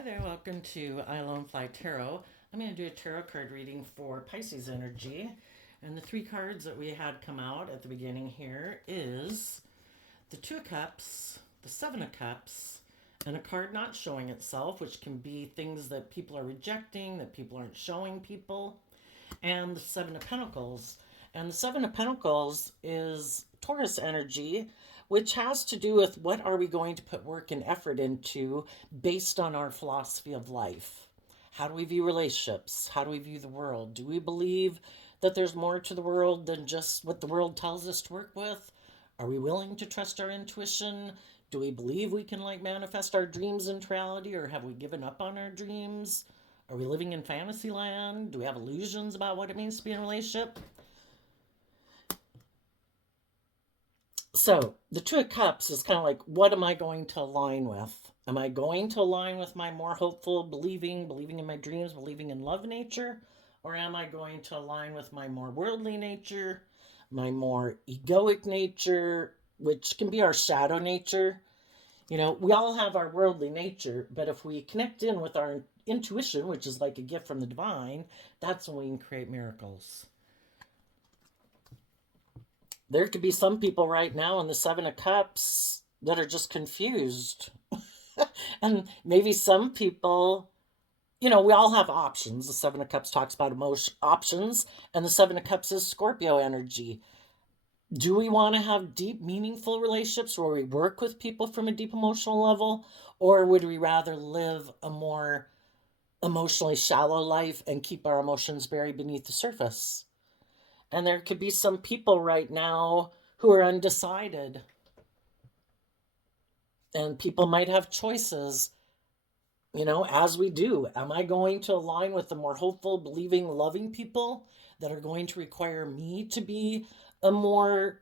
Hi there, welcome to I Alone Fly Tarot. I'm going to do a tarot card reading for Pisces energy. And the three cards that we had come out at the beginning here is the Two of Cups, the Seven of Cups, and a card not showing itself, which can be things that people are rejecting, that people aren't showing people, and the Seven of Pentacles. And the Seven of Pentacles is Taurus energy, which has to do with what are we going to put work and effort into based on our philosophy of life. How do we view relationships? How do we view the world? Do we believe that there's more to the world than just what the world tells us to work with? Are we willing to trust our intuition? Do we believe we can manifest our dreams into reality, or have we given up on our dreams? Are we living in fantasy land? Do we have illusions about what it means to be in a relationship? So the Two of Cups is kind of like, what am I going to align with? Am I going to align with my more hopeful, believing in my dreams, believing in love nature? Or am I going to align with my more worldly nature, my more egoic nature, which can be our shadow nature? You know, we all have our worldly nature, but if we connect in with our intuition, which is like a gift from the divine, that's when we can create miracles. There could be some people right now in the Seven of Cups that are just confused. And maybe some people, we all have options. The Seven of Cups talks about emotion options, and the Seven of Cups is Scorpio energy. Do we want to have deep, meaningful relationships where we work with people from a deep emotional level, or would we rather live a more emotionally shallow life and keep our emotions buried beneath the surface? And there could be some people right now who are undecided. And people might have choices, as we do. Am I going to align with the more hopeful, believing, loving people that are going to require me to be a more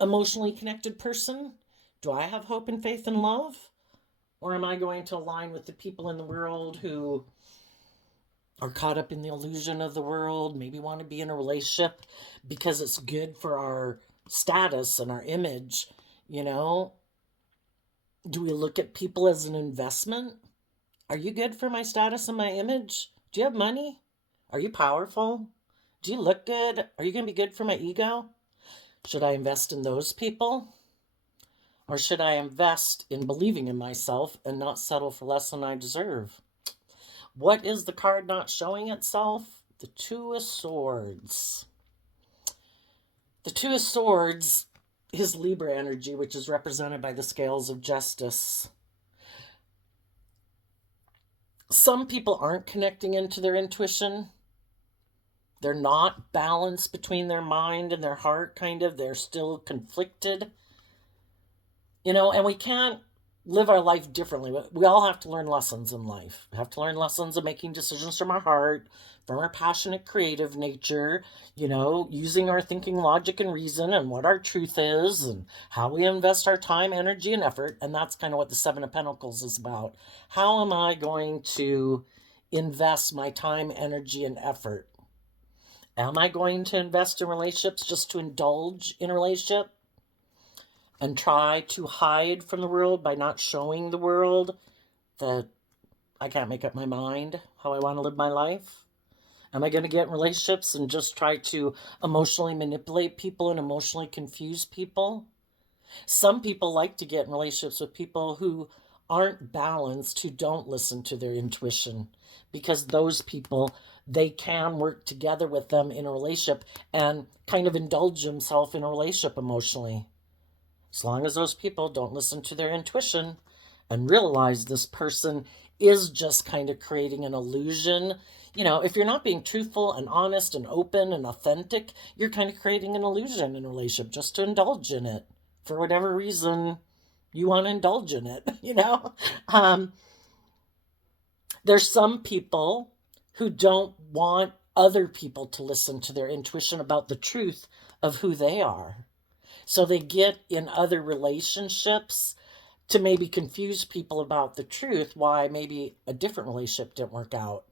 emotionally connected person? Do I have hope and faith and love? Or am I going to align with the people in the world who are caught up in the illusion of the world, maybe want to be in a relationship because it's good for our status and our image? You know, do we look at people as an investment? Are you good for my status and my image? Do you have money? Are you powerful? Do you look good? Are you going to be good for my ego? Should I invest in those people? Or should I invest in believing in myself and not settle for less than I deserve? What is the card not showing itself? The Two of Swords. The Two of Swords is Libra energy, which is represented by the scales of justice. Some people aren't connecting into their intuition. They're not balanced between their mind and their heart, kind of. They're still conflicted. And we can't live our life differently. We all have to learn lessons in life. We have to learn lessons of making decisions from our heart, from our passionate, creative nature, using our thinking, logic, and reason, and what our truth is, and how we invest our time, energy, and effort. And that's kind of what the Seven of Pentacles is about. How am I going to invest my time, energy, and effort? Am I going to invest in relationships just to indulge in a relationship and try to hide from the world by not showing the world that I can't make up my mind how I want to live my life? Am I going to get in relationships and just try to emotionally manipulate people and emotionally confuse people? Some people like to get in relationships with people who aren't balanced, who don't listen to their intuition, because those people, they can work together with them in a relationship and kind of indulge themselves in a relationship emotionally. As long as those people don't listen to their intuition and realize this person is just kind of creating an illusion. If you're not being truthful and honest and open and authentic, you're kind of creating an illusion in a relationship just to indulge in it for whatever reason you want to indulge in it. There's some people who don't want other people to listen to their intuition about the truth of who they are. So they get in other relationships to maybe confuse people about the truth, why maybe a different relationship didn't work out.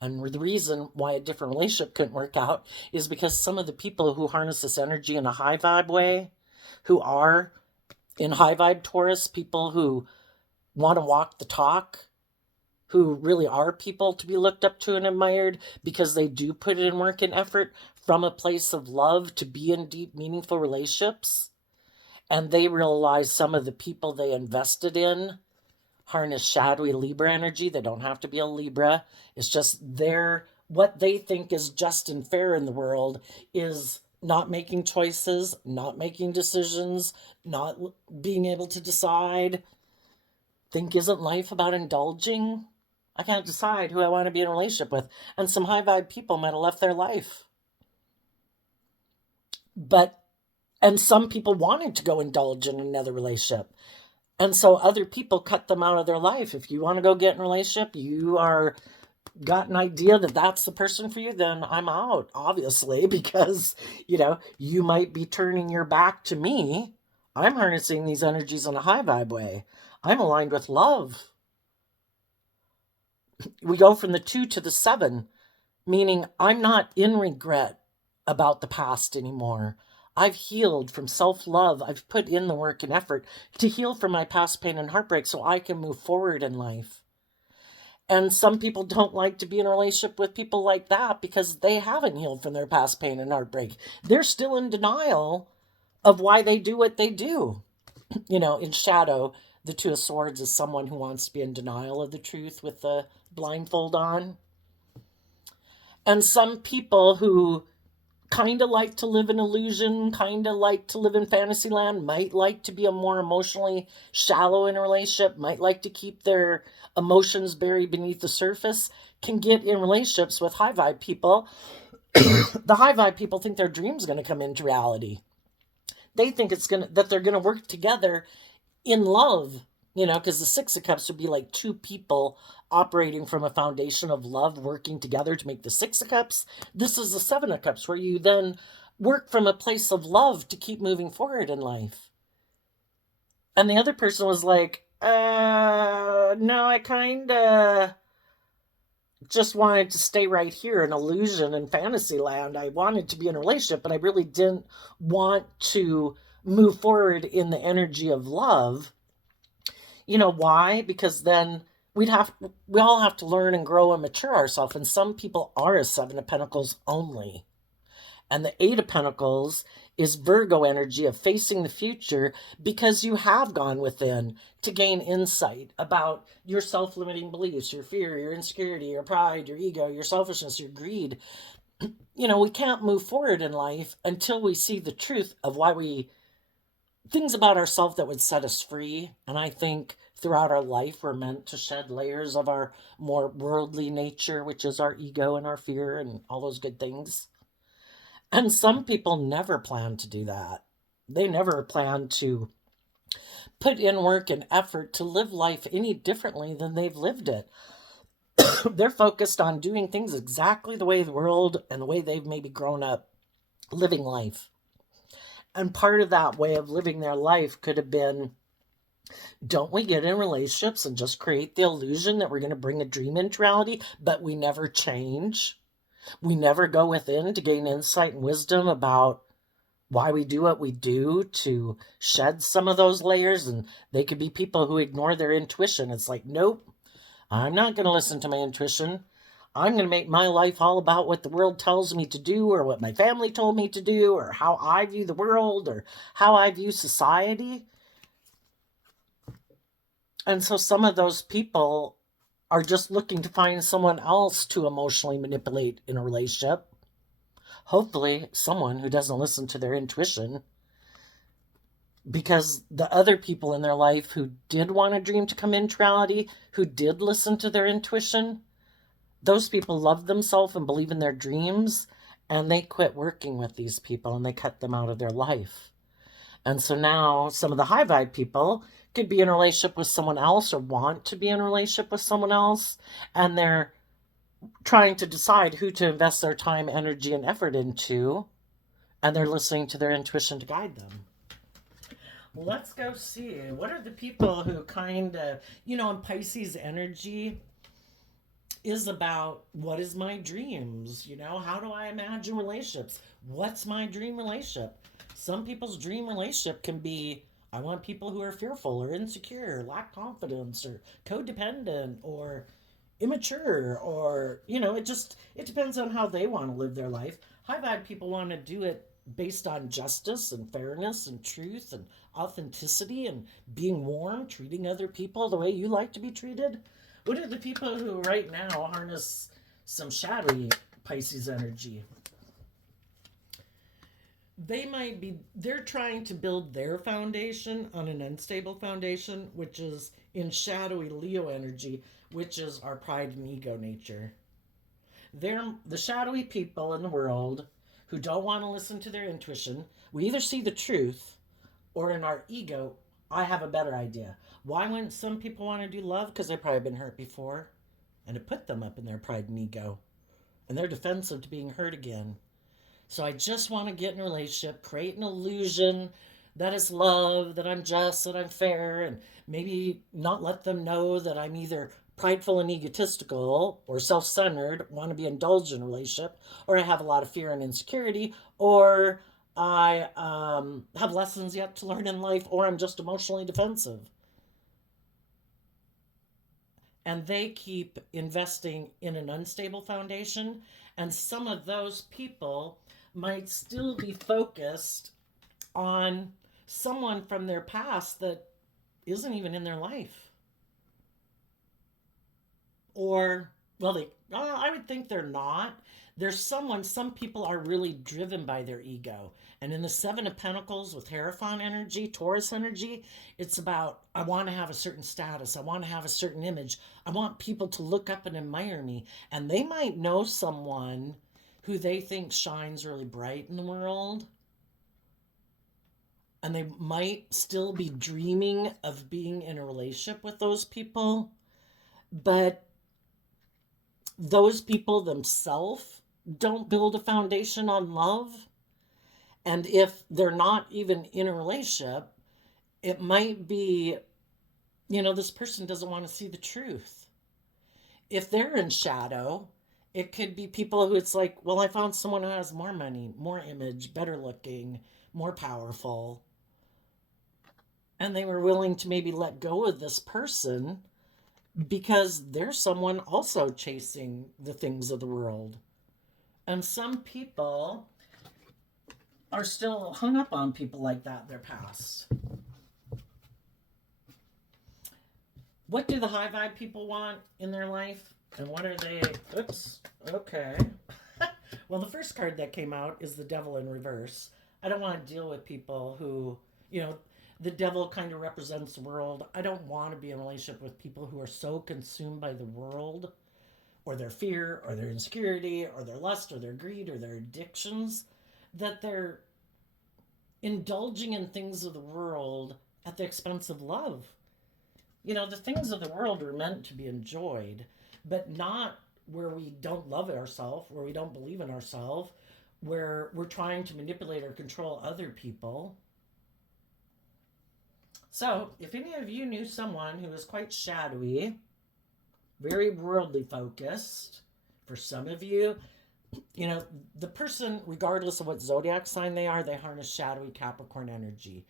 And the reason why a different relationship couldn't work out is because some of the people who harness this energy in a high vibe way, who are in high vibe Taurus, people who want to walk the talk, who really are people to be looked up to and admired because they do put in work and effort from a place of love to be in deep, meaningful relationships. And they realize some of the people they invested in harness shadowy Libra energy. They don't have to be a Libra. It's just what they think is just and fair in the world is not making choices, not making decisions, not being able to decide. Think, isn't life about indulging? I can't decide who I want to be in a relationship with. And some high vibe people might have left their life. And some people wanted to go indulge in another relationship. And so other people cut them out of their life. If you want to go get in a relationship, you are got an idea that that's the person for you, then I'm out, obviously, because, you might be turning your back to me. I'm harnessing these energies in a high vibe way. I'm aligned with love. We go from the 2 to the 7, meaning I'm not in regret about the past anymore. I've healed from self-love. I've put in the work and effort to heal from my past pain and heartbreak so I can move forward in life. And some people don't like to be in a relationship with people like that because they haven't healed from their past pain and heartbreak. They're still in denial of why they do what they do. In shadow, the 2 of Swords is someone who wants to be in denial of the truth with the blindfold on. And some people who kind of like to live in illusion, kind of like to live in fantasy land, might like to be a more emotionally shallow in a relationship, might like to keep their emotions buried beneath the surface, can get in relationships with high vibe people. The high vibe people think their dream's going to come into reality. They think that they're going to work together in love, because the 6 of Cups would be like 2 people operating from a foundation of love, working together to make the 6 of Cups. This is the 7 of Cups, where you then work from a place of love to keep moving forward in life. And the other person was like, no, I kind of just wanted to stay right here in illusion and fantasy land. I wanted to be in a relationship, but I really didn't want to move forward in the energy of love. You know why? Because then we all have to learn and grow and mature ourselves. And some people are a 7 of Pentacles only. And the 8 of Pentacles is Virgo energy of facing the future, because you have gone within to gain insight about your self-limiting beliefs, your fear, your insecurity, your pride, your ego, your selfishness, your greed. We can't move forward in life until we see the truth of things about ourselves that would set us free. And I think throughout our life, we're meant to shed layers of our more worldly nature, which is our ego and our fear and all those good things. And some people never plan to do that. They never plan to put in work and effort to live life any differently than they've lived it. They're focused on doing things exactly the way the world and the way they've maybe grown up living life. And part of that way of living their life could have been, don't we get in relationships and just create the illusion that we're going to bring a dream into reality, but we never change? We never go within to gain insight and wisdom about why we do what we do, to shed some of those layers. And they could be people who ignore their intuition. It's like, nope, I'm not going to listen to my intuition. I'm going to make my life all about what the world tells me to do, or what my family told me to do, or how I view the world, or how I view society. And so some of those people are just looking to find someone else to emotionally manipulate in a relationship. Hopefully someone who doesn't listen to their intuition, because the other people in their life who did want a dream to come into reality, who did listen to their intuition, those people love themselves and believe in their dreams, and they quit working with these people and they cut them out of their life. And so now some of the high vibe people could be in a relationship with someone else, or want to be in a relationship with someone else, and they're trying to decide who to invest their time, energy, and effort into, and they're listening to their intuition to guide them. Well, let's go see. What are the people who kind of, in Pisces energy is about, what is my dreams? How do I imagine relationships? What's my dream relationship? Some people's dream relationship can be, I want people who are fearful or insecure, lack confidence, or codependent, or, immature, or, it depends on how they want to live their life. High vibe people want to do it based on justice and fairness and truth and authenticity and being warm, treating other people the way you like to be treated. What are the people who right now harness some shadowy Pisces energy? They're trying to build their foundation on an unstable foundation, which is in shadowy Leo energy, which is our pride and ego nature. They're the shadowy people in the world who don't want to listen to their intuition. We either see the truth, or in our ego, I have a better idea. Why wouldn't some people want to do love? Because they've probably been hurt before, and it put them up in their pride and ego, and they're defensive to being hurt again. So I just want to get in a relationship, create an illusion that is love, that I'm just, that I'm fair, and maybe not let them know that I'm either prideful and egotistical or self-centered, want to be indulged in a relationship, or I have a lot of fear and insecurity, or I have lessons yet to learn in life, or I'm just emotionally defensive. And they keep investing in an unstable foundation, and some of those people might still be focused on someone from their past that isn't even in their life. Or, well, I would think they're not. There's some people are really driven by their ego. And in the Seven of Pentacles with Hierophant energy, Taurus energy, it's about, I want to have a certain status. I want to have a certain image. I want people to look up and admire me. And they might know someone who they think shines really bright in the world. And they might still be dreaming of being in a relationship with those people. But those people themselves don't build a foundation on love. And if they're not even in a relationship, it might be, this person doesn't want to see the truth. If they're in shadow, it could be people who it's like, well, I found someone who has more money, more image, better looking, more powerful. And they were willing to maybe let go of this person because there's someone also chasing the things of the world. And some people are still hung up on people like that in their past. What do the high vibe people want in their life? And what are they? Oops. Okay. Well, the first card that came out is the Devil in reverse. I don't want to deal with people who, the devil kind of represents the world. I don't want to be in a relationship with people who are so consumed by the world, or their fear, or their insecurity, or their lust, or their greed, or their addictions, that they're indulging in things of the world at the expense of love. The things of the world are meant to be enjoyed, but not where we don't love ourselves, where we don't believe in ourselves, where we're trying to manipulate or control other people. So, if any of you knew someone who is quite shadowy, very worldly focused, for some of you, the person, regardless of what zodiac sign they are, they harness shadowy Capricorn energy.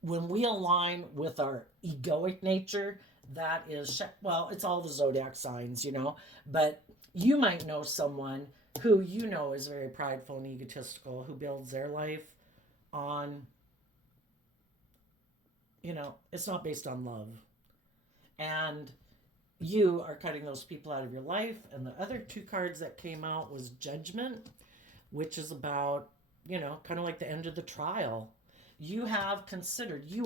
When we align with our egoic nature, that is, it's all the zodiac signs, but you might know someone who is very prideful and egotistical, who builds their life on, it's not based on love. And you are cutting those people out of your life. And the other two cards that came out was Judgment, which is about, kind of like the end of the trial. You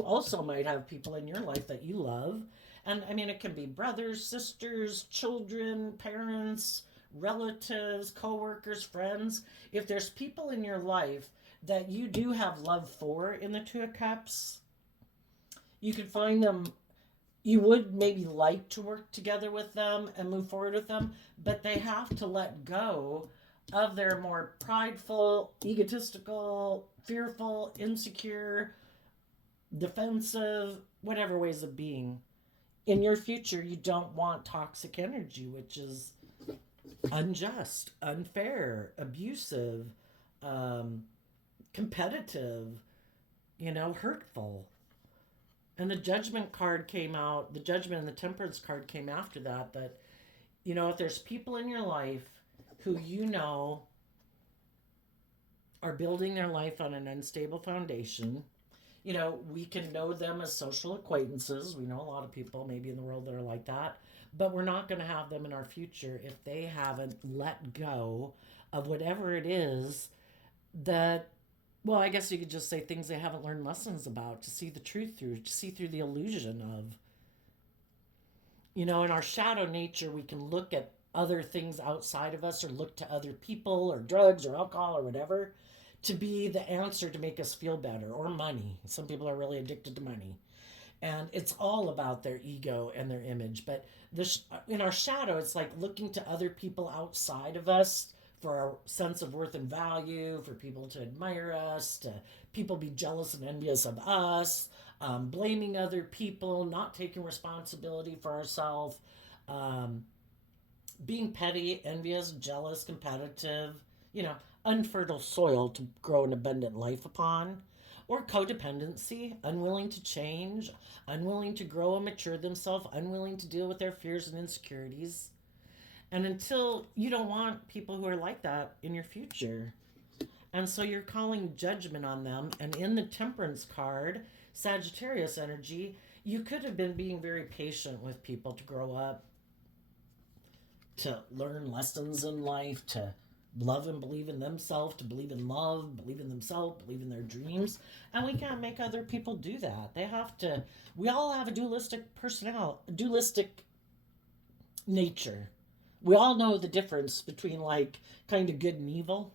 also might have people in your life that you love. And it can be brothers, sisters, children, parents, relatives, co-workers, friends. If there's people in your life that you do have love for in the Two of Cups, you can find them. You would maybe like to work together with them and move forward with them, but they have to let go of their more prideful, egotistical, fearful, insecure, defensive, whatever ways of being. In your future, you don't want toxic energy, which is unjust, unfair, abusive, competitive, hurtful. And the Judgment card came out, the Judgment and the Temperance card came after that If there's people in your life who are building their life on an unstable foundation, we can know them as social acquaintances. We know a lot of people maybe in the world that are like that, but we're not going to have them in our future if they haven't let go of whatever it is that, well, I guess you could just say things they haven't learned lessons about, to see the truth through, to see through the illusion of. In our shadow nature, we can look at other things outside of us or look to other people or drugs or alcohol or whatever to be the answer to make us feel better, or money. Some people are really addicted to money. And it's all about their ego and their image. But in our shadow, it's like looking to other people outside of us for our sense of worth and value, for people to admire us, to people be jealous and envious of us, blaming other people, not taking responsibility for ourselves, um, being petty, envious, jealous, competitive, unfertile soil to grow an abundant life upon. Or codependency, unwilling to change, unwilling to grow and mature themselves, unwilling to deal with their fears and insecurities. And until you don't want people who are like that in your future. And so you're calling judgment on them. And in the temperance card, Sagittarius energy, you could have been being very patient with people to grow up, to learn lessons in life, to love and believe in themselves, to believe in love, believe in themselves, believe in their dreams. And we can't make other people do that. They have to, we all have a dualistic personality, dualistic nature. We all know the difference between like kind of good and evil.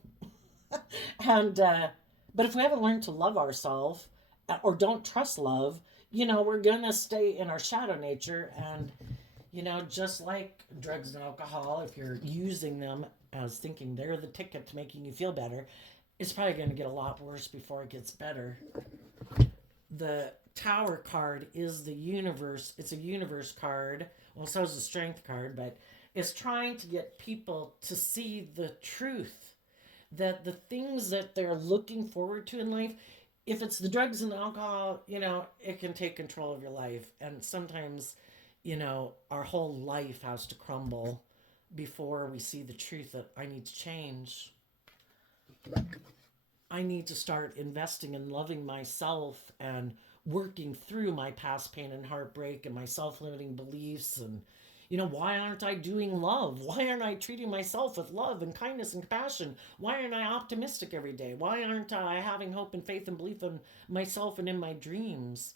And, but if we haven't learned to love ourselves or don't trust love, we're going to stay in our shadow nature. And just like drugs and alcohol, if you're using them as thinking they're the ticket to making you feel better, it's probably going to get a lot worse before it gets better. The Tower card is the universe. It's a universe card. Well, so is the Strength card, but it's trying to get people to see the truth, that the things that they're looking forward to in life, if it's the drugs and the alcohol, it can take control of your life. And sometimes our whole life has to crumble before we see the truth that I need to change. I need to start investing in loving myself and working through my past pain and heartbreak and my self limiting beliefs. And, why aren't I doing love? Why aren't I treating myself with love and kindness and compassion? Why aren't I optimistic every day? Why aren't I having hope and faith and belief in myself and in my dreams?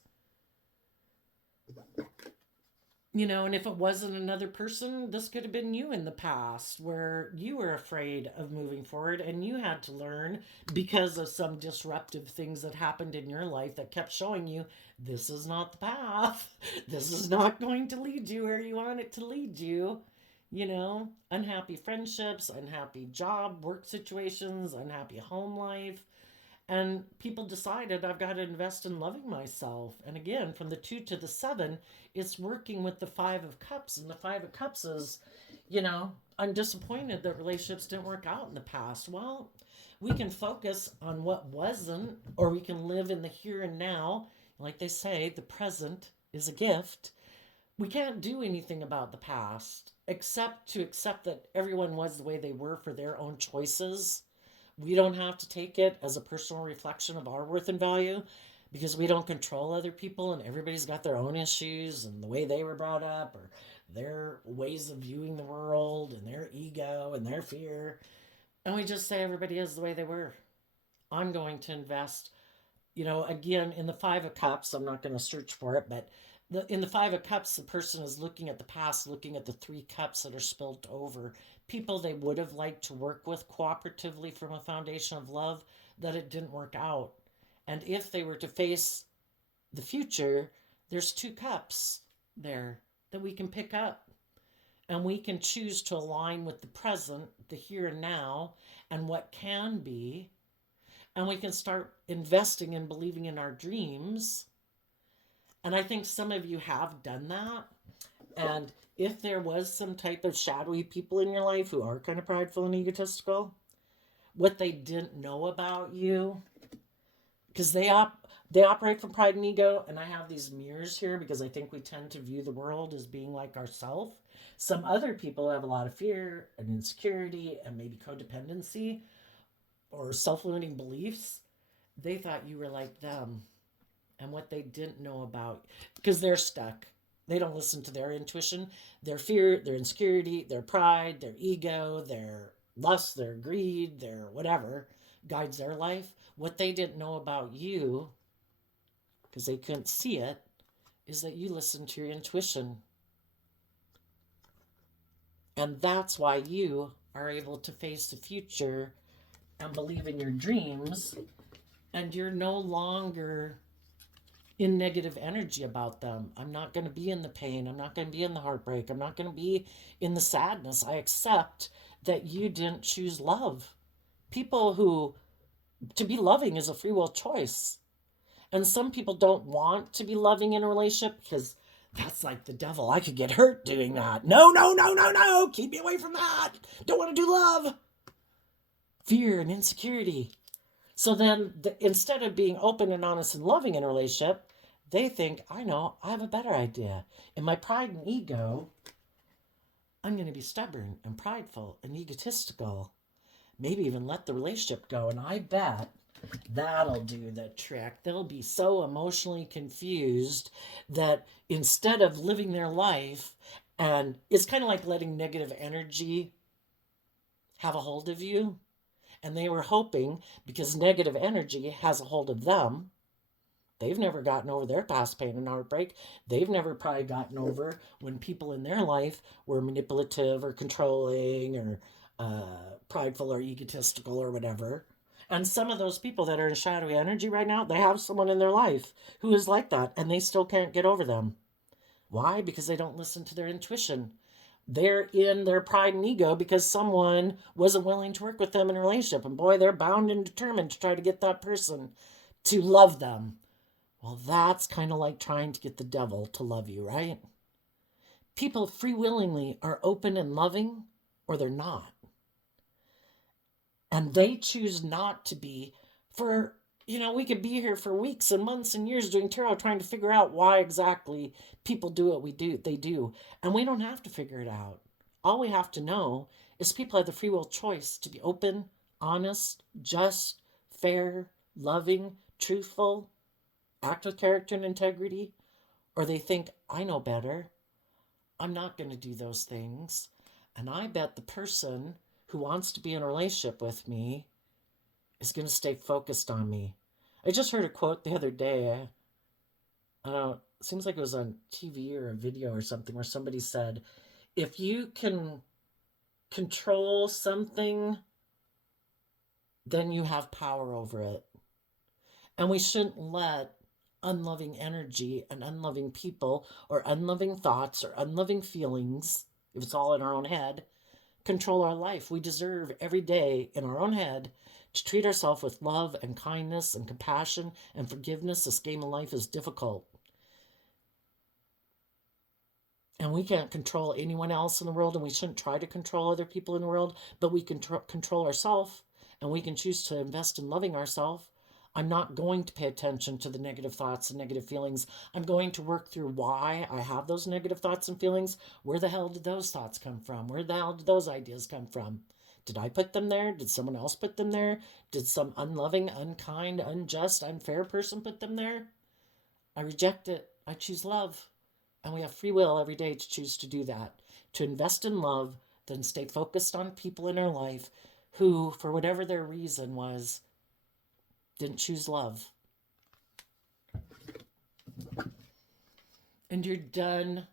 And if it wasn't another person, this could have been you in the past where you were afraid of moving forward and you had to learn because of some disruptive things that happened in your life that kept showing you this is not the path. This is not going to lead you where you want it to lead you. Unhappy friendships, unhappy job, work situations, unhappy home life. And people decided I've got to invest in loving myself. And again, from the 2 to the 7, it's working with the 5 of Cups. And the 5 of Cups is, I'm disappointed that relationships didn't work out in the past. Well, we can focus on what wasn't, or we can live in the here and now. Like they say, the present is a gift. We can't do anything about the past except to accept that everyone was the way they were for their own choices. We don't have to take it as a personal reflection of our worth and value because we don't control other people, and everybody's got their own issues and the way they were brought up or their ways of viewing the world and their ego and their fear. And we just say everybody is the way they were. I'm going to invest, again, in the 5 of Cups. I'm not going to search for it, but in the 5 of Cups, the person is looking at the past, looking at the 3 cups that are spilled over. People they would have liked to work with cooperatively from a foundation of love, that it didn't work out. And if they were to face the future, there's 2 cups there that we can pick up. And we can choose to align with the present, the here and now, and what can be. And we can start investing and believing in our dreams. And I think some of you have done that. And if there was some type of shadowy people in your life who are kind of prideful and egotistical, what they didn't know about you, because They operate from pride and ego, and I have these mirrors here because I think we tend to view the world as being like ourself. Some other people have a lot of fear and insecurity and maybe codependency or self-limiting beliefs. They thought you were like them, and what they didn't know about, because they're stuck. They don't listen to their intuition, their fear, their insecurity, their pride, their ego, their lust, their greed, their whatever guides their life. What they didn't know about you, because they couldn't see it, is that you listen to your intuition. And that's why you are able to face the future and believe in your dreams, and you're no longer in negative energy about them. I'm not going to be in the pain. I'm not going to be in the heartbreak. I'm not going to be in the sadness. I accept that you didn't choose love. People who, to be loving is a free will choice. And some people don't want to be loving in a relationship because that's like the devil. I could get hurt doing that. No, no, no, no, no. Keep me away from that. Don't want to do love. Fear and insecurity. So then, instead of being open and honest and loving in a relationship, they think, I know, I have a better idea. In my pride and ego, I'm going to be stubborn and prideful and egotistical. Maybe even let the relationship go. And I bet that'll do the trick. They'll be so emotionally confused that instead of living their life, and it's kind of like letting negative energy have a hold of you. And they were hoping, because negative energy has a hold of them, they've never gotten over their past pain and heartbreak. They've never probably gotten over when people in their life were manipulative or controlling or prideful or egotistical or whatever. And some of those people that are in shadowy energy right now, they have someone in their life who is like that, and they still can't get over them. Why? Because they don't listen to their intuition. They're in their pride and ego because someone wasn't willing to work with them in a relationship. And boy, they're bound and determined to try to get that person to love them. Well, that's kind of like trying to get the devil to love you, right? People free willingly are open and loving, or they're not. And they choose not to be for, we could be here for weeks and months and years doing tarot trying to figure out why exactly people do what they do. And we don't have to figure it out. All we have to know is people have the free will choice to be open, honest, just, fair, loving, truthful, act with character and integrity, or they think, I know better. I'm not going to do those things. And I bet the person who wants to be in a relationship with me is going to stay focused on me. I just heard a quote the other day. I don't know, it seems like it was on TV or a video or something where somebody said, if you can control something, then you have power over it. And we shouldn't let unloving energy and unloving people or unloving thoughts or unloving feelings, if it's all in our own head, control our life. We deserve every day in our own head to treat ourselves with love and kindness and compassion and forgiveness. This game of life is difficult. And we can't control anyone else in the world, and we shouldn't try to control other people in the world, but we can control ourselves, and we can choose to invest in loving ourselves. I'm not going to pay attention to the negative thoughts and negative feelings. I'm going to work through why I have those negative thoughts and feelings. Where the hell did those thoughts come from? Where the hell did those ideas come from? Did I put them there? Did someone else put them there? Did some unloving, unkind, unjust, unfair person put them there? I reject it. I choose love. And we have free will every day to choose to do that. To invest in love, then stay focused on people in our life who, for whatever their reason was, didn't choose love. And you're done.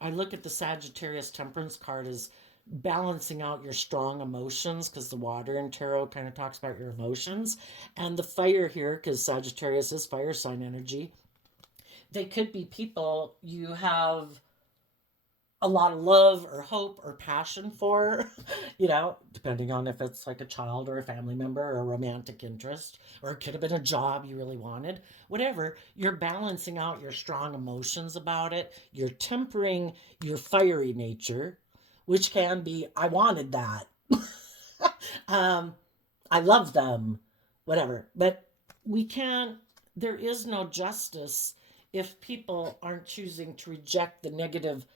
I look at the Sagittarius Temperance card as balancing out your strong emotions, because the water in tarot kind of talks about your emotions. And the fire here, because Sagittarius is fire sign energy, they could be people you have a lot of love or hope or passion for, depending on if it's like a child or a family member or a romantic interest, or it could have been a job you really wanted, whatever. You're balancing out your strong emotions about it. You're tempering your fiery nature, which can be, I wanted that. I love them, whatever. But we can't there is no justice if people aren't choosing to reject the negative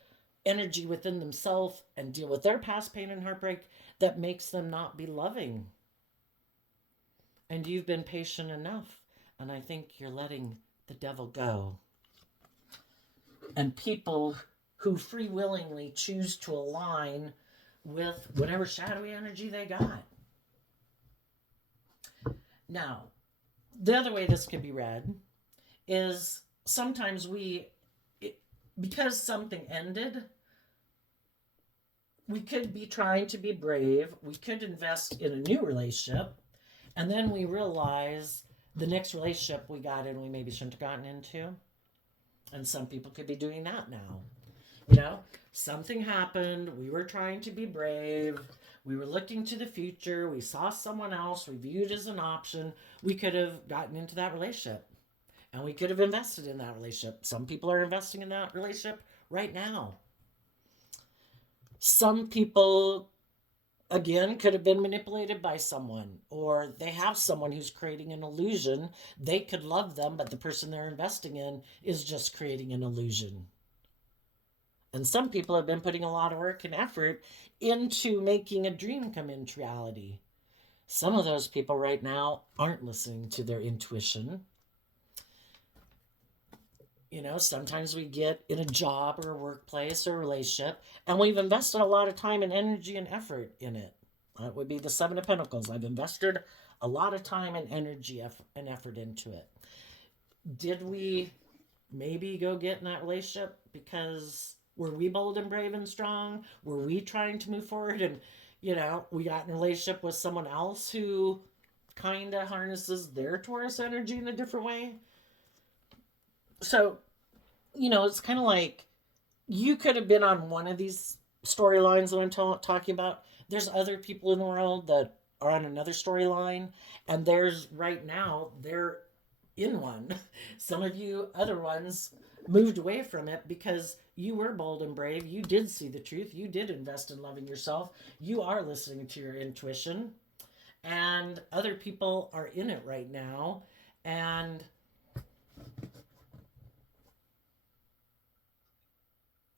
energy within themselves and deal with their past pain and heartbreak that makes them not be loving. And you've been patient enough. And I think you're letting the devil go. And people who free willingly choose to align with whatever shadowy energy they got. Now, the other way this can be read is sometimes because something ended, we could be trying to be brave. We could invest in a new relationship. And then we realize the next relationship we got in, we maybe shouldn't have gotten into. And some people could be doing that now. You know, something happened. We were trying to be brave. We were looking to the future. We saw someone else we viewed as an option. We could have gotten into that relationship. And we could have invested in that relationship. Some people are investing in that relationship right now. Some people, again, could have been manipulated by someone, or they have someone who's creating an illusion. They could love them, but the person they're investing in is just creating an illusion. And some people have been putting a lot of work and effort into making a dream come into reality. Some of those people right now aren't listening to their intuition. You know, sometimes we get in a job or a workplace or a relationship, and we've invested a lot of time and energy and effort in it. That would be the Seven of Pentacles. I've invested a lot of time and energy and effort into it. Did we maybe go get in that relationship because were we bold and brave and strong? Were we trying to move forward? And, you know, we got in a relationship with someone else who kind of harnesses their Taurus energy in a different way. So, you know, it's kind of like you could have been on one of these storylines that I'm talking about. There's other people in the world that are on another storyline, and there's right now, they're in one. Some of you other ones moved away from it because you were bold and brave. You did see the truth. You did invest in loving yourself. You are listening to your intuition. And other people are in it right now. And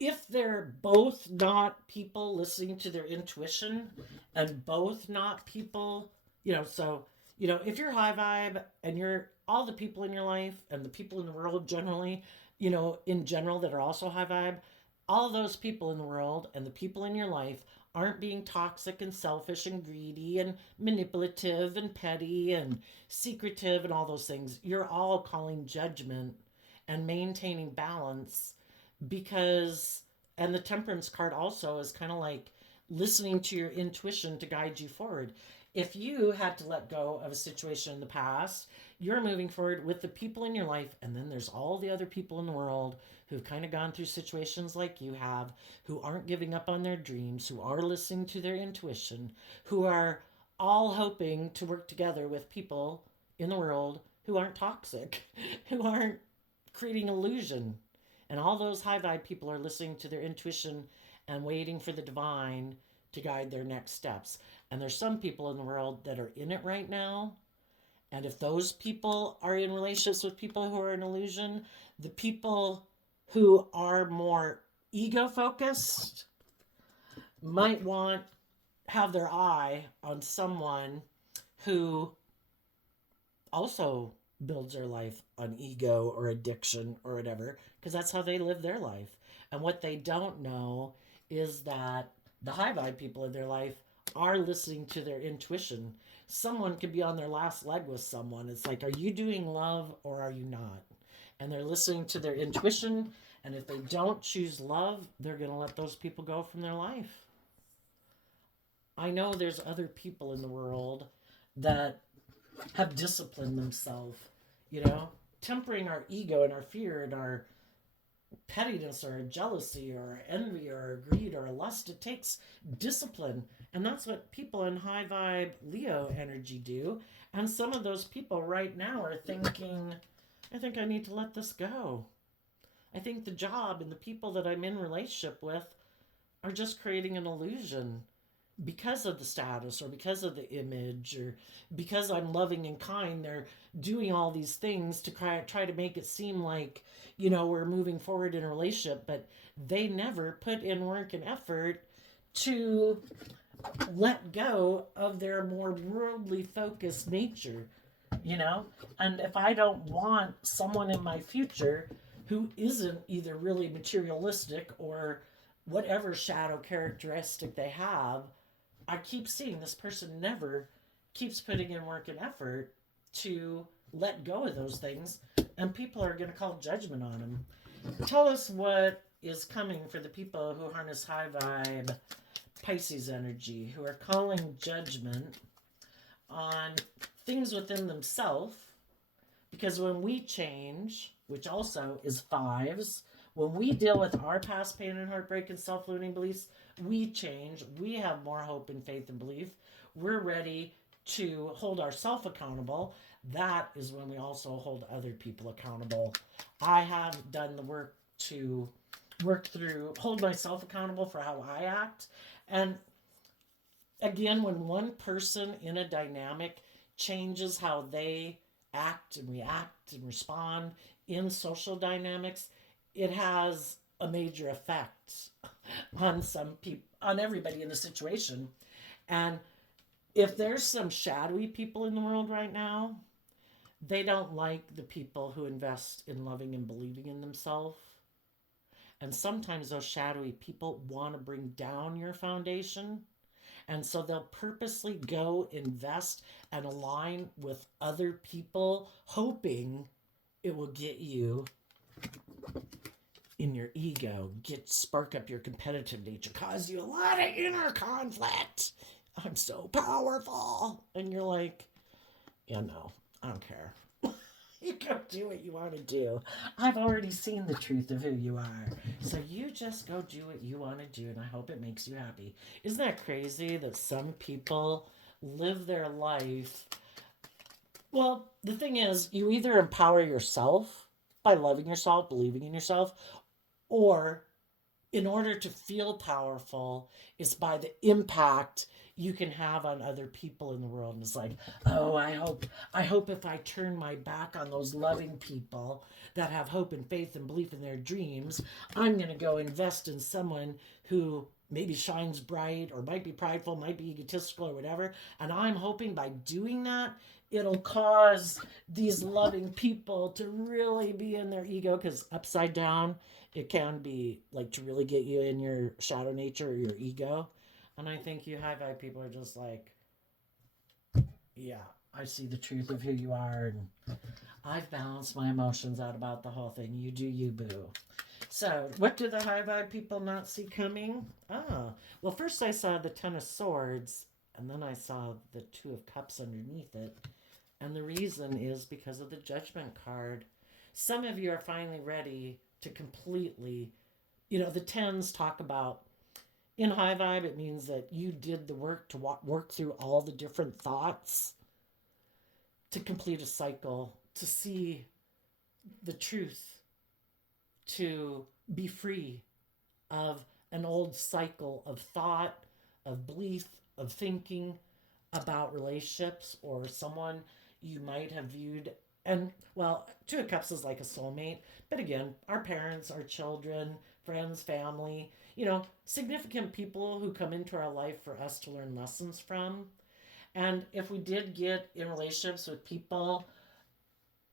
if they're both not people listening to their intuition and both not people, you know, so, you know, if you're high vibe and you're all the people in your life and the people in the world generally, you know, in general that are also high vibe, all those people in the world and the people in your life aren't being toxic and selfish and greedy and manipulative and petty and secretive and all those things. You're all calling judgment and maintaining balance because, and the temperance card also is kind of like listening to your intuition to guide you forward. If you had to let go of a situation in the past, you're moving forward with the people in your life, and then there's all the other people in the world who've kind of gone through situations like you have, who aren't giving up on their dreams, who are listening to their intuition, who are all hoping to work together with people in the world who aren't toxic, who aren't creating illusion. And all those high vibe people are listening to their intuition and waiting for the divine to guide their next steps. And there's some people in the world that are in it right now. And if those people are in relationships with people who are in illusion, the people who are more ego focused might have their eye on someone who also builds their life on ego or addiction or whatever, because that's how they live their life. And what they don't know is that the high vibe people in their life are listening to their intuition. Someone could be on their last leg with someone. It's like, are you doing love or are you not? And they're listening to their intuition. And if they don't choose love, they're going to let those people go from their life. I know there's other people in the world that have disciplined themselves, you know, tempering our ego and our fear and our pettiness or jealousy or envy or greed or lust. It takes discipline. And that's what people in high vibe Leo energy do. And some of those people right now are thinking, I think I need to let this go. I think the job and the people that I'm in relationship with are just creating an illusion. because of the status or because of the image or because I'm loving and kind, they're doing all these things to try to make it seem like, we're moving forward in a relationship, but they never put in work and effort to let go of their more worldly focused nature, you know? And if I don't want someone in my future who isn't either really materialistic or whatever shadow characteristic they have, I keep seeing this person never keeps putting in work and effort to let go of those things, and people are going to call judgment on them. Tell us what is coming for the people who harness high vibe Pisces energy, who are calling judgment on things within themselves. Because when we change, which also is fives, when we deal with our past pain and heartbreak and self limiting beliefs, we change. We have more hope and faith and belief. We're ready to hold ourselves accountable. That is when we also hold other people accountable. I have done the work to hold myself accountable for how I act. And again, when one person in a dynamic changes how they act and react and respond in social dynamics, it has a major effect on some people, on everybody in the situation. And if there's some shadowy people in the world right now, they don't like the people who invest in loving and believing in themselves. And sometimes those shadowy people want to bring down your foundation. And so they'll purposely go invest and align with other people, hoping it will get you in your ego, spark up your competitive nature, cause you a lot of inner conflict. I'm so powerful. And you're like, no, I don't care. You go do what you want to do. I've already seen the truth of who you are. So you just go do what you want to do, and I hope it makes you happy. Isn't that crazy that some people live their life? Well, the thing is, you either empower yourself by loving yourself, believing in yourself, or in order to feel powerful is by the impact you can have on other people in the world. And it's like, oh, I hope if I turn my back on those loving people that have hope and faith and belief in their dreams, I'm going to go invest in someone who maybe shines bright or might be prideful, might be egotistical or whatever. And I'm hoping by doing that, it'll cause these loving people to really be in their ego, because upside down, it can be like to really get you in your shadow nature or your ego. And I think you high vibe people are just like, yeah, I see the truth of who you are, and I've balanced my emotions out about the whole thing. You do you, boo. So, what do the high vibe people not see coming? Well, first I saw the Ten of Swords, and then I saw the Two of Cups underneath it. And the reason is because of the Judgment card. Some of you are finally ready to completely, the tens talk about in high vibe, it means that you did the work to work through all the different thoughts to complete a cycle, to see the truth, to be free of an old cycle of thought, of belief, of thinking about relationships or someone you might have viewed. And well, Two of Cups is like a soulmate, but again, our parents, our children, friends, family, significant people who come into our life for us to learn lessons from. And if we did get in relationships with people,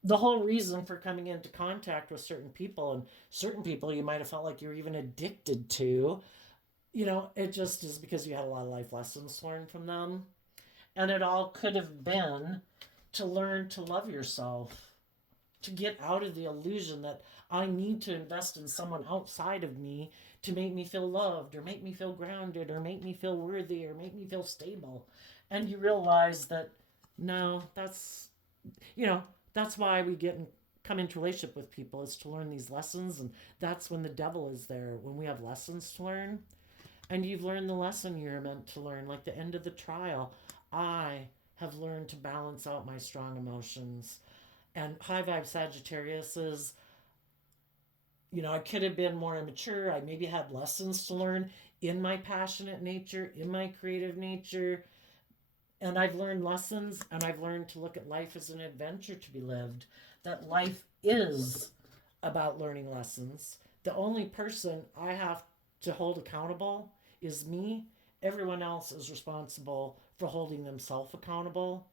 the whole reason for coming into contact with certain people, and certain people you might have felt like you were even addicted to, it just is because you had a lot of life lessons learned from them. And it all could have been to learn to love yourself, to get out of the illusion that I need to invest in someone outside of me to make me feel loved or make me feel grounded or make me feel worthy or make me feel stable. And you realize that no, that's why we come into relationship with people, is to learn these lessons. And that's when the devil is there, when we have lessons to learn. And you've learned the lesson you're meant to learn, like the end of the trial. I have learned to balance out my strong emotions. And high vibe Sagittarius is I could have been more immature. I maybe had lessons to learn in my passionate nature, in my creative nature. And I've learned lessons, and I've learned to look at life as an adventure to be lived. That life is about learning lessons. The only person I have to hold accountable is me. Everyone else is responsible for holding themselves accountable.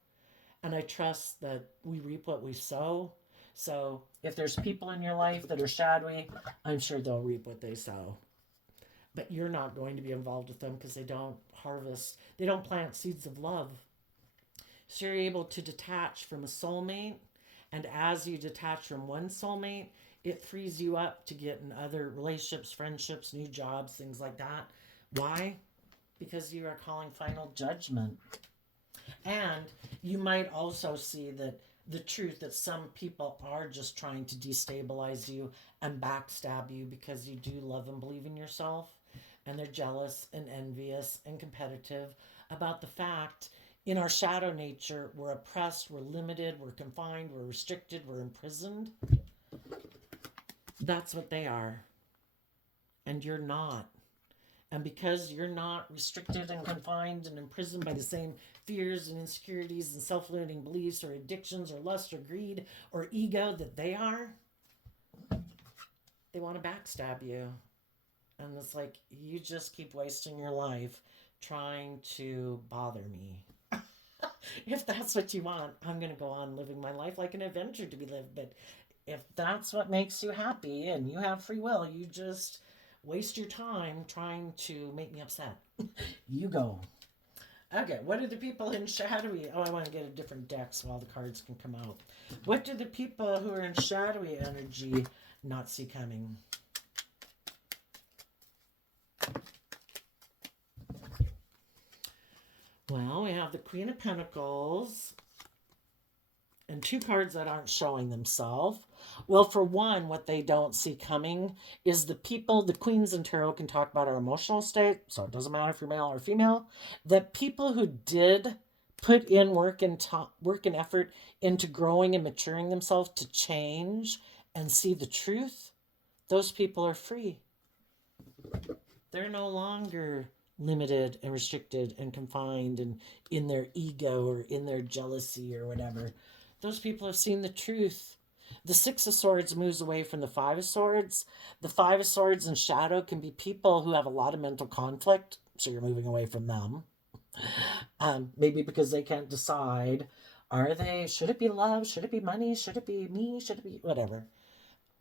And I trust that we reap what we sow. So if there's people in your life that are shadowy, I'm sure they'll reap what they sow. But you're not going to be involved with them because they don't harvest, they don't plant seeds of love. So you're able to detach from a soulmate. And as you detach from one soulmate, it frees you up to get in other relationships, friendships, new jobs, things like that. Why? Because you are calling final judgment. And you might also see that the truth that some people are just trying to destabilize you and backstab you because you do love and believe in yourself. And they're jealous and envious and competitive about the fact in our shadow nature, we're oppressed, we're limited, we're confined, we're restricted, we're imprisoned. That's what they are. And you're not. And because you're not restricted and confined and imprisoned by the same fears and insecurities and self limiting beliefs or addictions or lust or greed or ego that they are, they want to backstab you. And it's like, you just keep wasting your life trying to bother me. If that's what you want, I'm going to go on living my life like an adventure to be lived. But if that's what makes you happy and you have free will, you just waste your time trying to make me upset. You go. Okay, what do the people in shadowy? Oh, I want to get a different deck so all the cards can come out. What do the people who are in shadowy energy not see coming? Well, we have the Queen of Pentacles and two cards that aren't showing themselves. Well, for one, what they don't see coming is the people, the queens in tarot can talk about our emotional state, so it doesn't matter if you're male or female. The people who did put in work and effort into growing and maturing themselves to change and see the truth, those people are free. They're no longer limited and restricted and confined and in their ego or in their jealousy or whatever. Those people have seen the truth. The Six of Swords moves away from the Five of Swords. The Five of Swords in shadow can be people who have a lot of mental conflict, so you're moving away from them. Maybe because they can't decide, should it be love? Should it be money? Should it be me? Should it be whatever?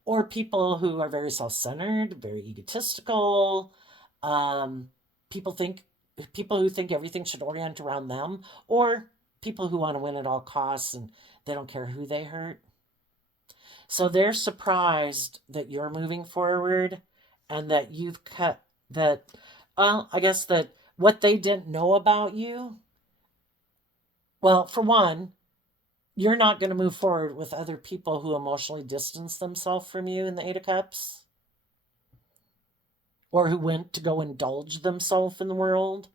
Or people who are very self-centered, very egotistical. Um, people think people who think everything should orient around them, or people who want to win at all costs and they don't care who they hurt. So they're surprised that you're moving forward and that you've cut that. Well, I guess that what they didn't know about you. Well, for one, you're not going to move forward with other people who emotionally distance themselves from you in the Eight of Cups or who went to go indulge themselves in the world,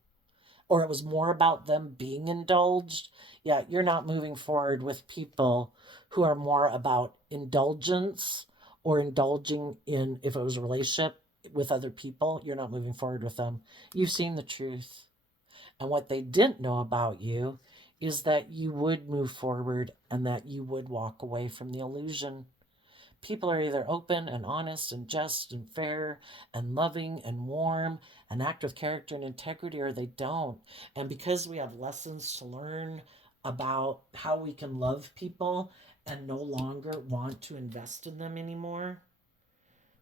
or it was more about them being indulged. Yeah, you're not moving forward with people who are more about indulgence or indulging in, if it was a relationship with other people, you're not moving forward with them. You've seen the truth. And what they didn't know about you is that you would move forward and that you would walk away from the illusion. People are either open and honest and just and fair and loving and warm and act with character and integrity, or they don't. And because we have lessons to learn about how we can love people and no longer want to invest in them anymore,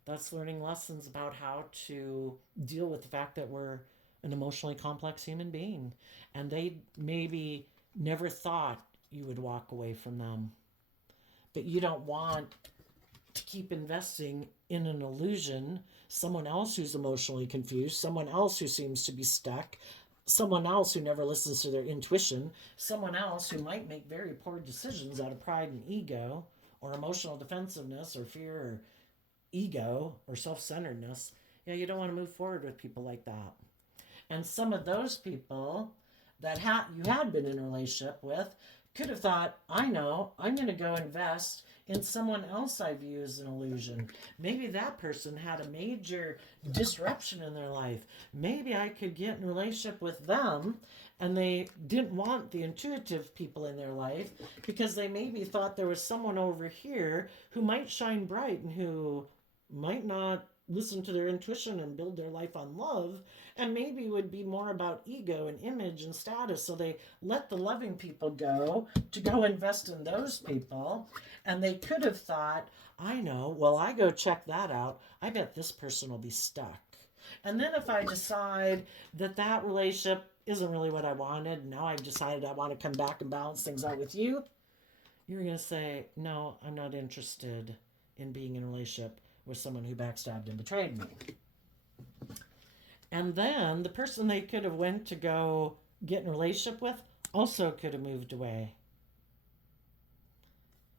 that's learning lessons about how to deal with the fact that we're an emotionally complex human being. And they maybe never thought you would walk away from them. But you don't want to keep investing in an illusion, someone else who's emotionally confused, someone else who seems to be stuck, someone else who never listens to their intuition, someone else who might make very poor decisions out of pride and ego, or emotional defensiveness, or fear, or ego, or self centeredness. Yeah, you don't want to move forward with people like that. And some of those people that you had been in a relationship with could have thought, I know, I'm going to go invest in someone else I view as an illusion. Maybe that person had a major disruption in their life. Maybe I could get in a relationship with them, and they didn't want the intuitive people in their life because they maybe thought there was someone over here who might shine bright and who might not listen to their intuition and build their life on love, and maybe would be more about ego and image and status. So they let the loving people go to go invest in those people. And they could have thought, I know, well, I go check that out. I bet this person will be stuck. And then if I decide that that relationship isn't really what I wanted, now I've decided I want to come back and balance things out with you, you're going to say, no, I'm not interested in being in a relationship with someone who backstabbed and betrayed me. And then the person they could have went to go get in a relationship with also could have moved away.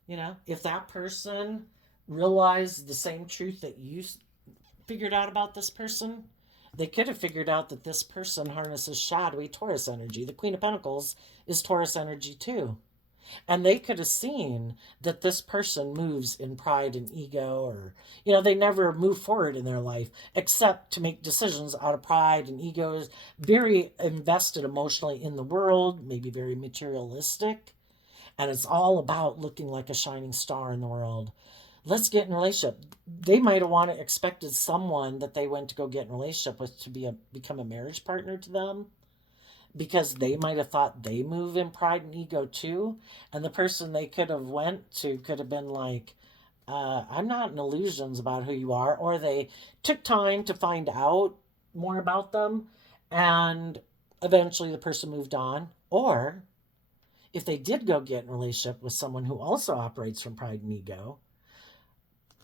You know, if that person realized the same truth that you figured out about this person, they could have figured out that this person harnesses shadowy Taurus energy. The Queen of Pentacles is Taurus energy too. And they could have seen that this person moves in pride and ego, or, you know, they never move forward in their life except to make decisions out of pride and ego, very invested emotionally in the world, maybe very materialistic. And it's all about looking like a shining star in the world. Let's get in a relationship. They might have expected someone that they went to go get in a relationship with to become a marriage partner to them, because they might have thought they move in pride and ego too. And the person they could have went to could have been like, I'm not in illusions about who you are. Or they took time to find out more about them, and eventually the person moved on. Or if they did go get in a relationship with someone who also operates from pride and ego,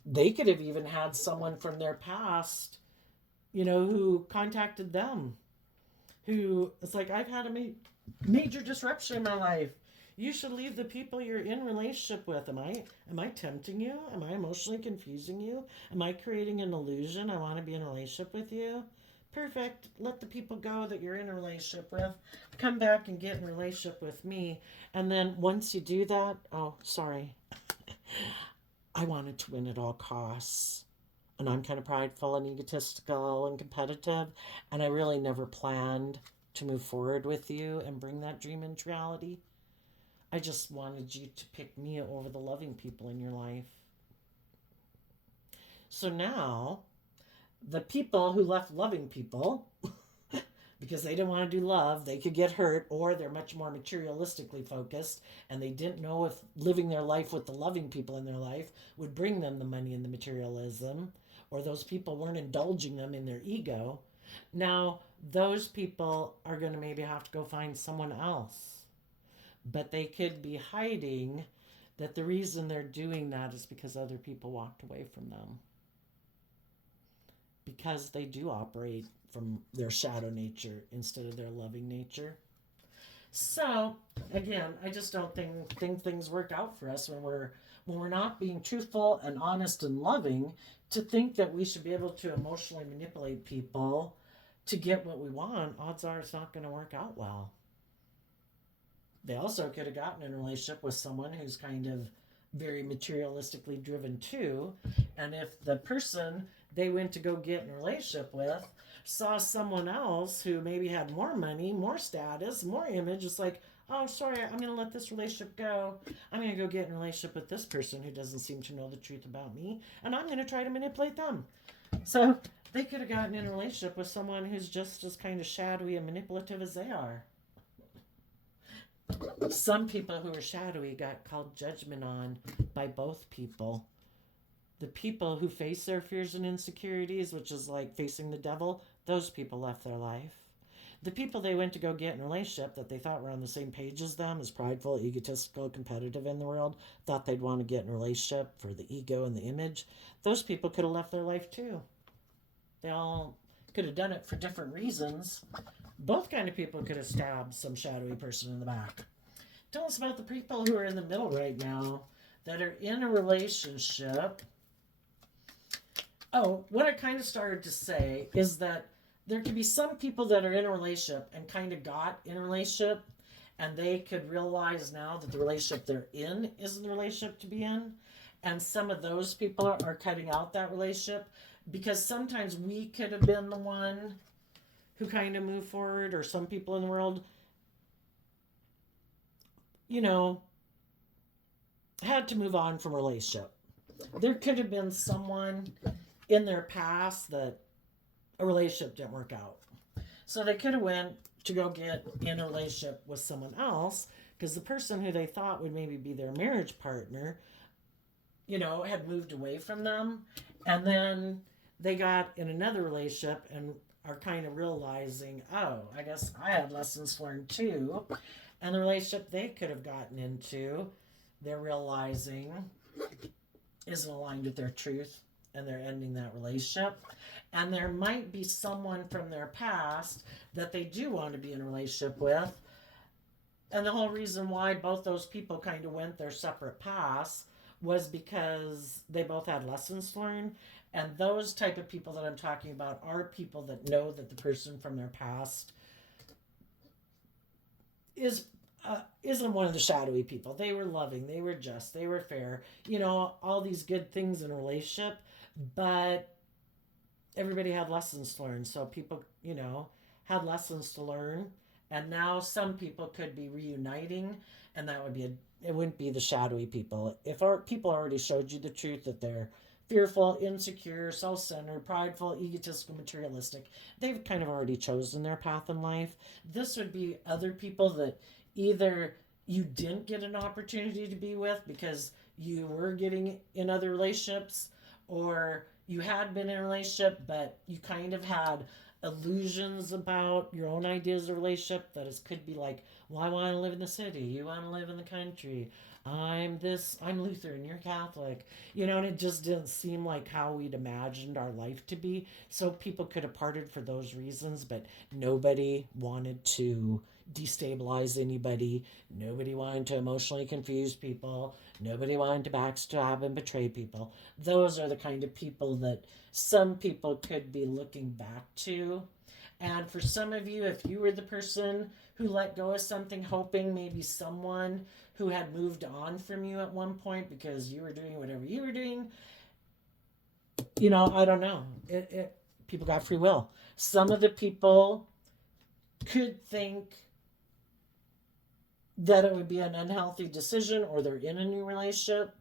they could have even had someone from their past, you know, who contacted them, who is like, I've had a major disruption in my life. You should leave the people you're in relationship with. Am I tempting you? Am I emotionally confusing you? Am I creating an illusion? I want to be in a relationship with you. Perfect. Let the people go that you're in a relationship with. Come back and get in a relationship with me. And then once you do that, oh, sorry. I wanted to win at all costs. And I'm kind of prideful and egotistical and competitive. And I really never planned to move forward with you and bring that dream into reality. I just wanted you to pick me over the loving people in your life. So now, the people who left loving people, because they didn't want to do love, they could get hurt, or they're much more materialistically focused, and they didn't know if living their life with the loving people in their life would bring them the money and the materialism, or those people weren't indulging them in their ego. Now, those people are going to maybe have to go find someone else. But they could be hiding that the reason they're doing that is because other people walked away from them. Because they do operate from their shadow nature instead of their loving nature. So, again, I just don't think things work out for us when we're not being truthful and honest and loving, to think that we should be able to emotionally manipulate people to get what we want. Odds are it's not going to work out well. They also could have gotten in a relationship with someone who's kind of very materialistically driven too. And if the person they went to go get in a relationship with saw someone else who maybe had more money, more status, more image, it's like, oh, sorry, I'm going to let this relationship go. I'm going to go get in a relationship with this person who doesn't seem to know the truth about me, and I'm going to try to manipulate them. So they could have gotten in a relationship with someone who's just as kind of shadowy and manipulative as they are. Some people who are shadowy got called judgment on by both people. The people who face their fears and insecurities, which is like facing the devil, those people left their life. The people they went to go get in a relationship that they thought were on the same page as them, as prideful, egotistical, competitive in the world, thought they'd want to get in a relationship for the ego and the image, those people could have left their life too. They all could have done it for different reasons. Both kind of people could have stabbed some shadowy person in the back. Tell us about the people who are in the middle right now that are in a relationship. Oh, what I kind of started to say is that there can be some people that are in a relationship and kind of got in a relationship, and they could realize now that the relationship they're in isn't the relationship to be in. And some of those people are cutting out that relationship because sometimes we could have been the one who kind of moved forward, or some people in the world, you know, had to move on from a relationship. There could have been someone in their past that a relationship didn't work out. So they could have went to go get in a relationship with someone else because the person who they thought would maybe be their marriage partner, had moved away from them. And then they got in another relationship and are kind of realizing, oh, I guess I had lessons learned too. And the relationship they could have gotten into, they're realizing isn't aligned with their truth, and they're ending that relationship. And there might be someone from their past that they do want to be in a relationship with. And the whole reason why both those people kind of went their separate paths was because they both had lessons learned. And those type of people that I'm talking about are people that know that the person from their past is isn't one of the shadowy people. They were loving, they were just, they were fair, all these good things in a relationship, but everybody had lessons learned. So people, had lessons to learn, and now some people could be reuniting, and that would be it wouldn't be the shadowy people. If our people already showed you the truth that they're fearful, insecure, self-centered, prideful, egotistical, materialistic, they've kind of already chosen their path in life. This would be other people that either you didn't get an opportunity to be with because you were getting in other relationships, or you had been in a relationship but you kind of had illusions about your own ideas of relationship, that it could be like, well, I want to live in the city, you want to live in the country, I'm Lutheran, you're Catholic, and it just didn't seem like how we'd imagined our life to be. So people could have parted for those reasons, but nobody wanted to destabilize anybody. Nobody wanted to emotionally confuse people. Nobody wanted to backstab and betray people. Those are the kind of people that some people could be looking back to. And for some of you, if you were the person who let go of something, hoping maybe someone who had moved on from you at one point because you were doing whatever you were doing, I don't know. People got free will. Some of the people could think that it would be an unhealthy decision, or they're in a new relationship.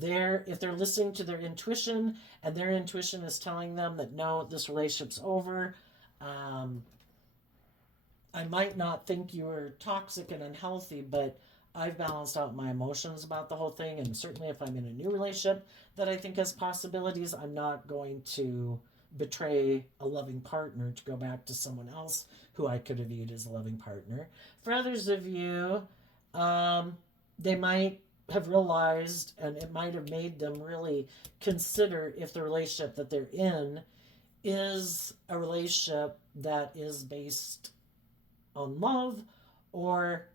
If they're listening to their intuition and their intuition is telling them that no, this relationship's over, I might not think you were toxic and unhealthy, but I've balanced out my emotions about the whole thing. And certainly if I'm in a new relationship that I think has possibilities, I'm not going to betray a loving partner to go back to someone else who I could have viewed as a loving partner. For others of you, they might have realized, and it might have made them really consider if the relationship that they're in is a relationship that is based on love, or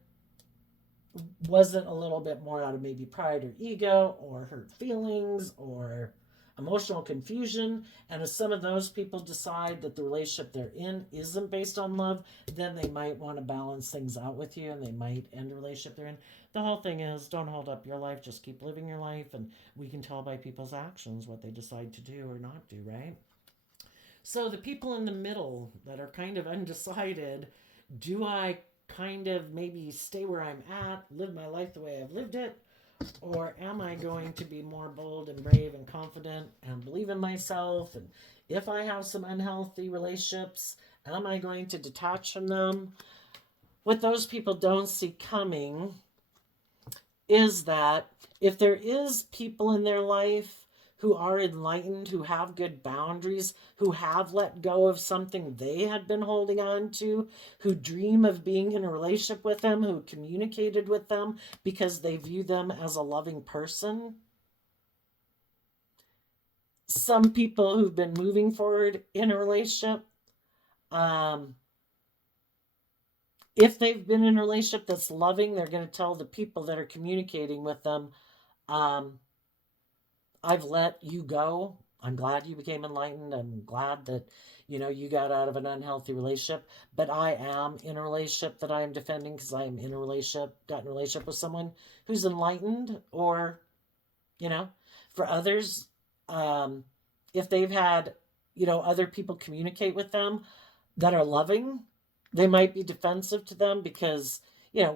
was it a little bit more out of maybe pride or ego or hurt feelings or emotional confusion. And if some of those people decide that the relationship they're in isn't based on love, then they might want to balance things out with you, and they might end a relationship they're in. The whole thing is, don't hold up your life, just keep living your life, and we can tell by people's actions what they decide to do or not do, right? So the people in the middle that are kind of undecided, do I kind of maybe stay where I'm at, live my life the way I've lived it, or am I going to be more bold and brave and confident and believe in myself? And if I have some unhealthy relationships, am I going to detach from them? What those people don't see coming is that if there is people in their life who are enlightened, who have good boundaries, who have let go of something they had been holding on to, who dream of being in a relationship with them, who communicated with them because they view them as a loving person. Some people who've been moving forward in a relationship, if they've been in a relationship that's loving, they're going to tell the people that are communicating with them, I've let you go I'm glad you became enlightened. I'm glad that, you got out of an unhealthy relationship. But I am in a relationship that I am defending because I am in a relationship, got in a relationship with someone who's enlightened. Or, you know, for others, um, if they've had, other people communicate with them that are loving, they might be defensive to them because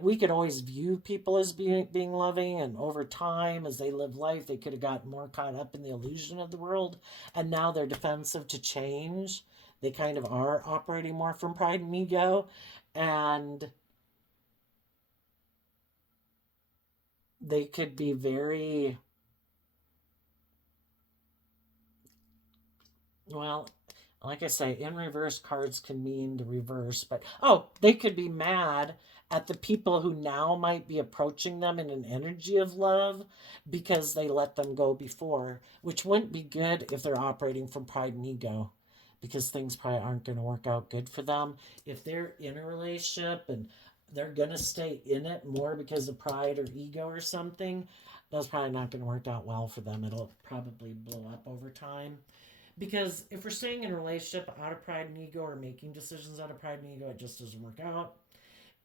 we could always view people as being loving, and over time as they live life they could have gotten more caught up in the illusion of the world, and now they're defensive to change. They kind of are operating more from pride and ego, and they could be very, well, like I say, in reverse cards can mean the reverse, but they could be mad at the people who now might be approaching them in an energy of love because they let them go before, which wouldn't be good if they're operating from pride and ego, because things probably aren't going to work out good for them. If they're in a relationship and they're going to stay in it more because of pride or ego or something, that's probably not going to work out well for them. It'll probably blow up over time. Because if we're staying in a relationship out of pride and ego, or making decisions out of pride and ego, it just doesn't work out.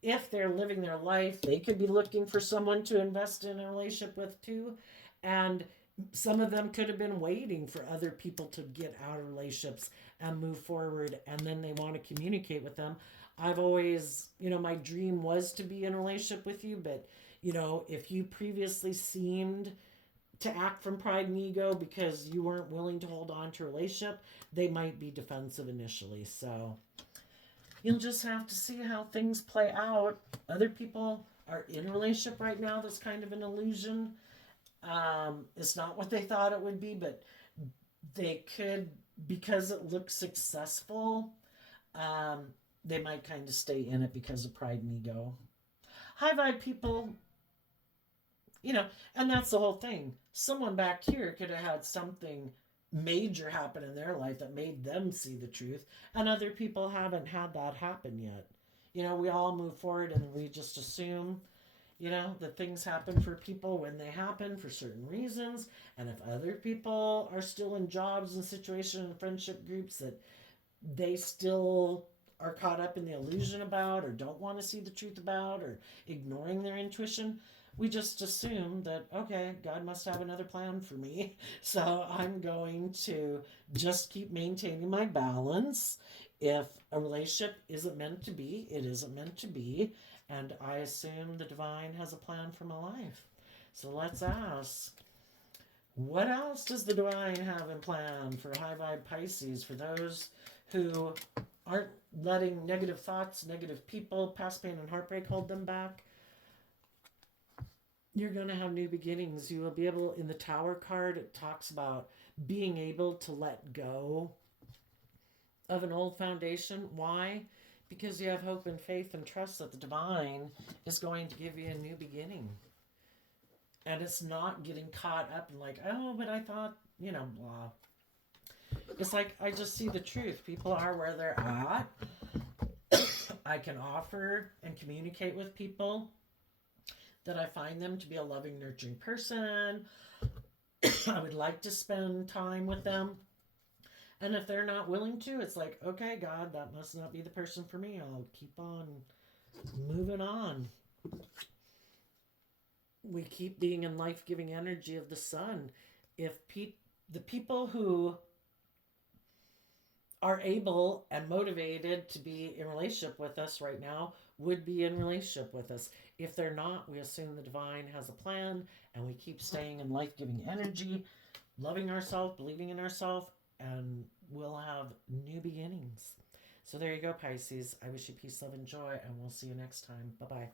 If they're living their life, they could be looking for someone to invest in a relationship with too. And some of them could have been waiting for other people to get out of relationships and move forward, and then they want to communicate with them. I've always, my dream was to be in a relationship with you, but if you previously seemed to act from pride and ego because you weren't willing to hold on to a relationship, they might be defensive initially. So you'll just have to see how things play out. Other people are in a relationship right now that's kind of an illusion. It's not what they thought it would be, but they could, because it looks successful, um, they might kind of stay in it because of pride and ego. High vibe people, you know, and that's the whole thing. Someone back here could have had something major happen in their life that made them see the truth, and other people haven't had that happen yet. We all move forward and we just assume, that things happen for people when they happen for certain reasons. And if other people are still in jobs and situations and friendship groups that they still are caught up in the illusion about, or don't want to see the truth about, or ignoring their intuition, we just assume that, okay, God must have another plan for me. So I'm going to just keep maintaining my balance. If a relationship isn't meant to be, it isn't meant to be. And I assume the divine has a plan for my life. So let's ask, what else does the divine have in plan for high vibe Pisces? For those who aren't letting negative thoughts, negative people, past pain and heartbreak hold them back, you're going to have new beginnings. You will be able, in the Tower card, it talks about being able to let go of an old foundation. Why? Because you have hope and faith and trust that the divine is going to give you a new beginning. And it's not getting caught up in, like, oh, but I thought, blah. It's like, I just see the truth. People are where they're at. I can offer and communicate with people that I find them to be a loving, nurturing person. I would like to spend time with them. And if they're not willing to, it's like, okay, God, that must not be the person for me. I'll keep on moving on. We keep being in life-giving energy of the sun. If the people who are able and motivated to be in relationship with us right now would be in relationship with us. If they're not, we assume the divine has a plan, and we keep staying in life-giving energy, loving ourselves, believing in ourselves, and we'll have new beginnings. So there you go, Pisces. I wish you peace, love, and joy, and we'll see you next time. Bye-bye.